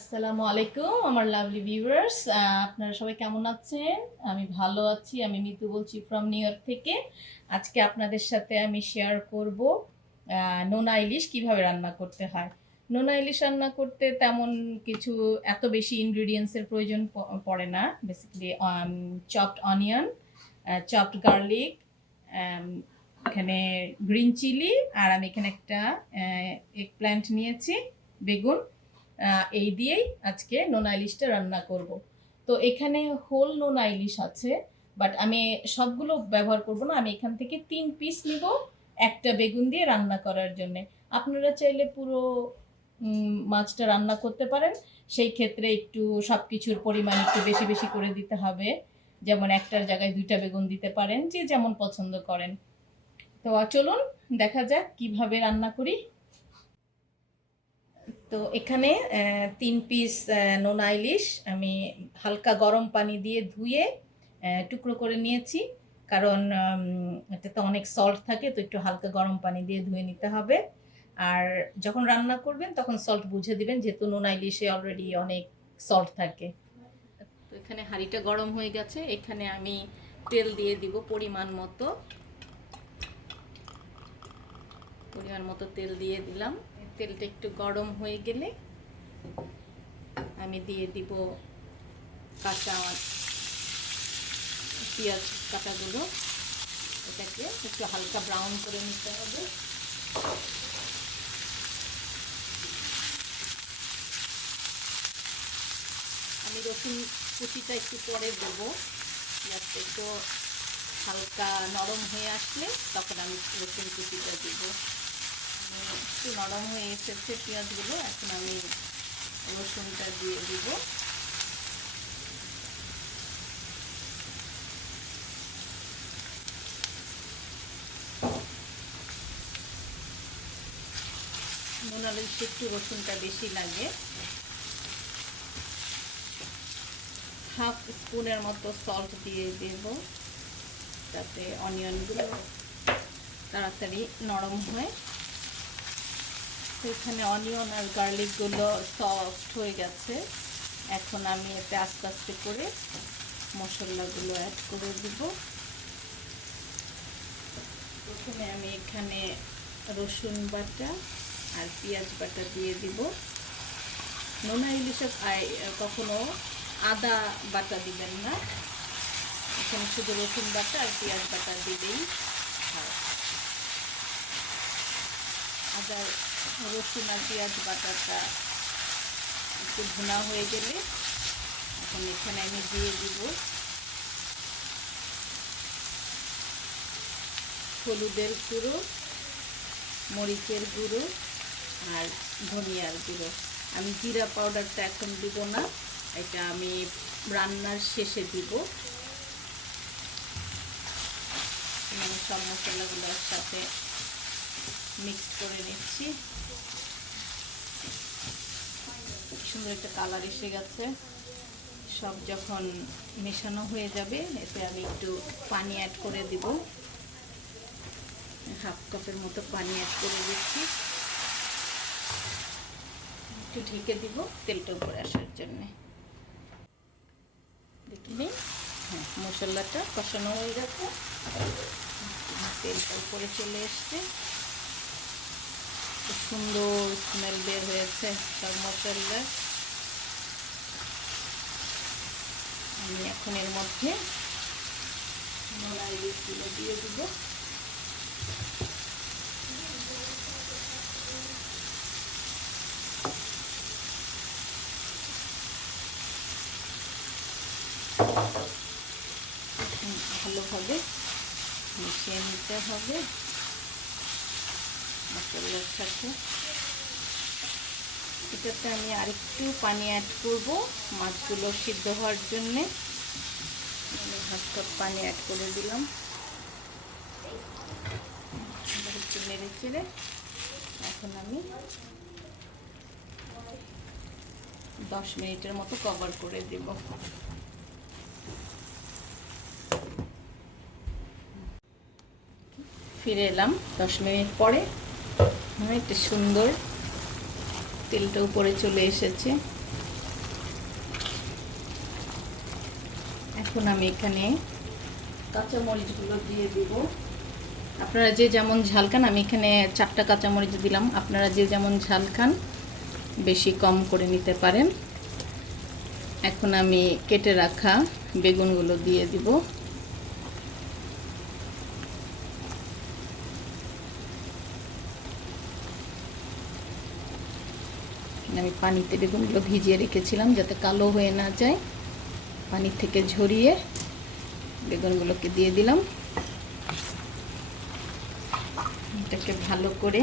আসসালামু আলাইকুম আমার লাভলি ভিউয়ার্স, আপনারা সবাই কেমন আছেন? আমি ভালো আছি। আমি মিতু বলছি ফ্রম নিউ ইয়র্ক থেকে। আজকে আপনাদের সাথে আমি শেয়ার করব নোনা ইলিশ কিভাবে রান্না করতে হয়। নোনা ইলিশ রান্না করতে তেমন কিছু এত বেশি ইনগ্রিডিয়েন্টসের প্রয়োজন পড়ে না। Basically chopped onion, chopped garlic, এখানে গ্রিন চিলি, আর আমি এখানে একটা এগ প্ল্যান্ট নিয়েছি, বেগুন। এই দিয়েই আজকে নোনা ইলিশটা রান্না করব। তো এখানে হোল নোনা ইলিশ আছে, বাট আমি সবগুলো ব্যবহার করব না। আমি এখান থেকে 3 পিস নিব একটা বেগুন দিয়ে রান্না করার জন্য। আপনারা চাইলে পুরো মাছটা রান্না করতে পারেন। সেই ক্ষেত্রে একটু সব কিছুর পরিমাণ একটু বেশি বেশি করে দিতে হবে। যেমন একটার জায়গায় 2টা বেগুন দিতে পারেন, যে যেমন পছন্দ করেন। তো চলুন দেখা যাক কিভাবে রান্না করি। তো এখানে 3 পিস নোনা ইলিশ আমি হালকা গরম পানি দিয়ে ধুয়ে টুকরো করে নিয়েছি। কারণ এটাতে অনেক সল্ট থাকে, তো একটু হালকা গরম পানি দিয়ে ধুয়ে নিতে হবে। আর যখন রান্না করবেন তখন সল্ট বুঝে দিবেন, যেহেতু নোনা ইলিশে অলরেডি অনেক সল্ট থাকে। তো এখানে হাঁড়িটা গরম হয়ে গেছে। এখানে আমি তেল দিয়ে দিব পরিমাণ মতো তেল দিয়ে দিলাম। তেলটা একটু গরম হয়ে গেলে আমি দিয়ে দিব কাঁচা পেঁয়াজ কাটাগুলো। এটাকে একটু হালকা ব্রাউন করে নিতে হবে। আমি রসুন কুচিটা একটু পরে দেবো। পেঁয়াজটা একটু হালকা নরম হয়ে আসলে তখন আমি রসুন কুচিটা দিব। একটু নরম হয়ে এসেছে পেঁয়াজগুলো, এখন আমি রসুনটা দিয়ে দিব। নোনা ইলিশে একটু রসুনটা বেশি লাগে। হাফ স্পুনের মতো সল্ট দিয়ে দেব, যাতে অনিয়নগুলো তাড়াতাড়ি নরম হয়। তো এখানে অনিয়ন আর গার্লিকগুলো সফট হয়ে গেছে। এখন আমি এতে আস্তে আস্তে করে মশলাগুলো অ্যাড করে দেব। প্রথমে আমি এখানে রসুন বাটা আর পেঁয়াজ বাটা দিয়ে দিব। নোনা ইলিশে কখনো আদা বাটা দিবেন না, এখানে শুধু রসুন বাটা আর পেঁয়াজ বাটা দিলেই হয়। আদা রসুন আর পেঁয়াজ বাটাটা একটু ভুনা হয়ে গেলে এখন এখানে আমি দিয়ে দিব হলুদের গুঁড়ো, মরিচের গুঁড়ো আর ধনিয়ার গুঁড়ো। আমি জিরা পাউডারটা এখন দিব না, এটা আমি রান্নার শেষে দিব। আমি সব মশলাগুলোর সাথে মিক্স করে নিচ্ছি। সুন্দর একটা কালার এসে গেছে। সব যখন মেশানো হয়ে যাবে, এতে আমি একটু পানি অ্যাড করে দিব। হাফ কাপের মতো পানি অ্যাড করে দিচ্ছি। একটু ঢেকে দিব তেলটা উপরে আসার জন্যে। দেখিনি, হ্যাঁ, মশলাটা কষানো হয়ে গেছে, তেলটা উপরে চলে এসছে। খুব সুন্দর স্মেল বের হয়েছে সব মশলার। আমি এখন এর মধ্যে নোনা ইলিশগুলো দিয়ে দিব। ভালোভাবে মিশিয়ে নিতে হবে মশলার সাথে। এটাতে আমি আরেকটু পানি অ্যাড করব মাছগুলো সিদ্ধ হওয়ার জন্যে। আমি হাফ কাপ পানি অ্যাড করে দিলাম। একটু নেড়ে চেড়ে এখন আমি 10 মিনিটের মতো কভার করে দেব। ফিরে এলাম 10 মিনিট পরে। একটা সুন্দর তেলটা উপরে চলে এসেছে। এখন আমি এখানে কাঁচামরিচগুলো দিয়ে দিব। আপনারা যে যেমন ঝাল খান, আমি এখানে 4টা কাঁচামরিচ দিলাম। আপনারা যে যেমন ঝাল খান বেশি কম করে নিতে পারেন। এখন আমি কেটে রাখা বেগুনগুলো দিয়ে দিব। আমি পানিতে বেগুনগুলো ভিজিয়ে রেখেছিলাম যাতে কালো হয়ে না যায়। পানি থেকে ঝরিয়ে বেগুনগুলোকে দিয়ে দিলাম। এটাকে ভালো করে,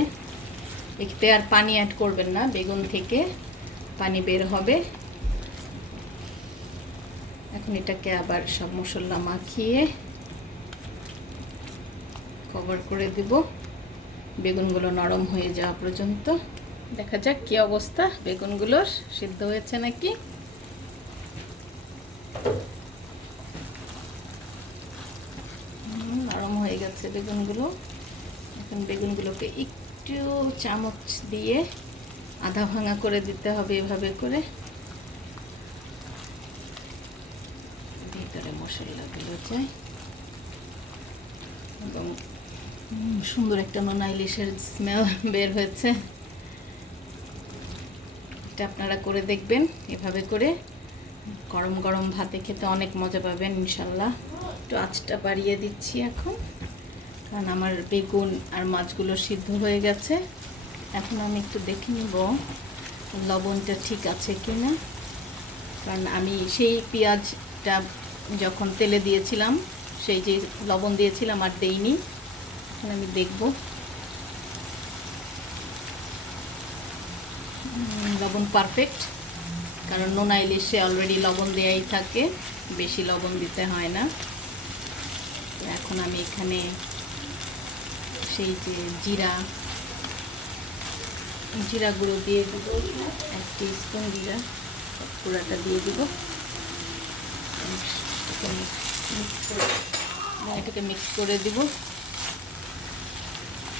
এতে আর পানি অ্যাড করবেন না, বেগুন থেকে পানি বের হবে। এখন এটাকে আবার সব মশলা মাখিয়ে কভার করে দিব বেগুনগুলো নরম হয়ে যাওয়া পর্যন্ত। দেখা যাক কি অবস্থা বেগুনগুলোর, সিদ্ধ হয়েছে নাকি। নরম হয়ে গেছে বেগুনগুলো। এখন বেগুনগুলোকে একটু চামচ দিয়ে আধা ভাঙা করে দিতে হবে, এভাবে করে ভিতরে মশলাগুলো যায় এবং সুন্দর একটা নোনা ইলিশের স্মেল বের হয়েছে। এটা আপনারা করে দেখবেন এভাবে করে, গরম গরম ভাতে খেতে অনেক মজা পাবেন ইনশাল্লাহ। একটু আঁচটা বাড়িয়ে দিচ্ছি এখন, কারণ আমার বেগুন আর মাছগুলো সিদ্ধ হয়ে গেছে। এখন আমি একটু দেখে নিব লবণটা ঠিক আছে কিনা, কারণ আমি সেই পেঁয়াজটা যখন তেলে দিয়েছিলাম সেই যে লবণ দিয়েছিলাম আর দেইনি। এখন আমি দেখব লবণ পারফেক্ট, কারণ নোনা ইলিশে অলরেডি লবণ দেওয়াই থাকে, বেশি লবণ দিতে হয় না। তো এখন আমি এখানে সেই যে জিরা গুঁড়ো দিয়ে দেবো, 1 টিস্পুন জিরা পুরাটা দিয়ে দিব। এটাকে মিক্স করে দিব।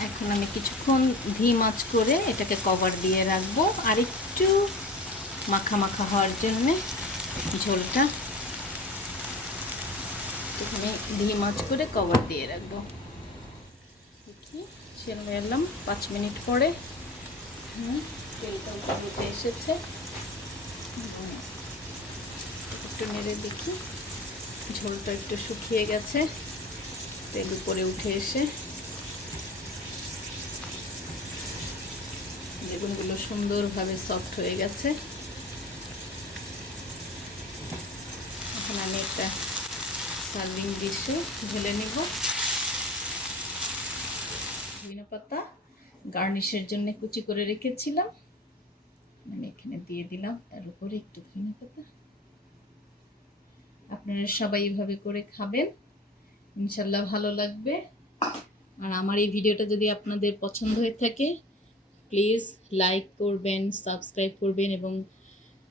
এখন আমি কিছুক্ষণ ধীম আঁচ করে এটাকে কভার দিয়ে রাখবো, আর একটু মাখা মাখা হওয়ার জন্যে ঝোলটা। এখানে ধীম আঁচ করে কভার দিয়ে রাখবো। দেখি ছেড়ে এলাম 5 মিনিট পরে, তেলটা উপরে এসেছে। একটু নেড়ে দেখি, ঝোলটা একটু শুকিয়ে গেছে, তেল উপরে উঠে এসে বেগুনগুলো সুন্দরভাবে সফট হয়ে গেছে। এখন আমি একটা সার্ভিং ডিশে ঢেলে নিব। ধনিয়া পাতা গার্নিশের জন্য কুচি করে রেখেছিলাম, আমি এখানে দিয়ে দিলাম, তার উপরে একটু ধনিয়া পাতা। আপনারা সবাই এইভাবে করে খাবেন, ইনশাল্লাহ ভালো লাগবে। আর আমার এই ভিডিওটা যদি আপনাদের পছন্দ হয়ে থাকে প্লিজ লাইক করবেন, সাবস্ক্রাইব করবেন এবং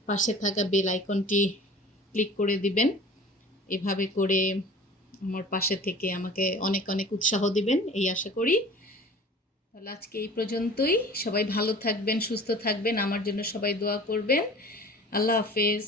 পাশে থাকা বেল আইকনটি ক্লিক করে দিবেন। এভাবে করে আমার পাশে থেকে আমাকে অনেক অনেক উৎসাহ দিবেন এই আশা করি। তাহলে আজকে এই পর্যন্তই। সবাই ভালো থাকবেন, সুস্থ থাকবেন, আমার জন্য সবাই দোয়া করবেন। আল্লাহ হাফেজ।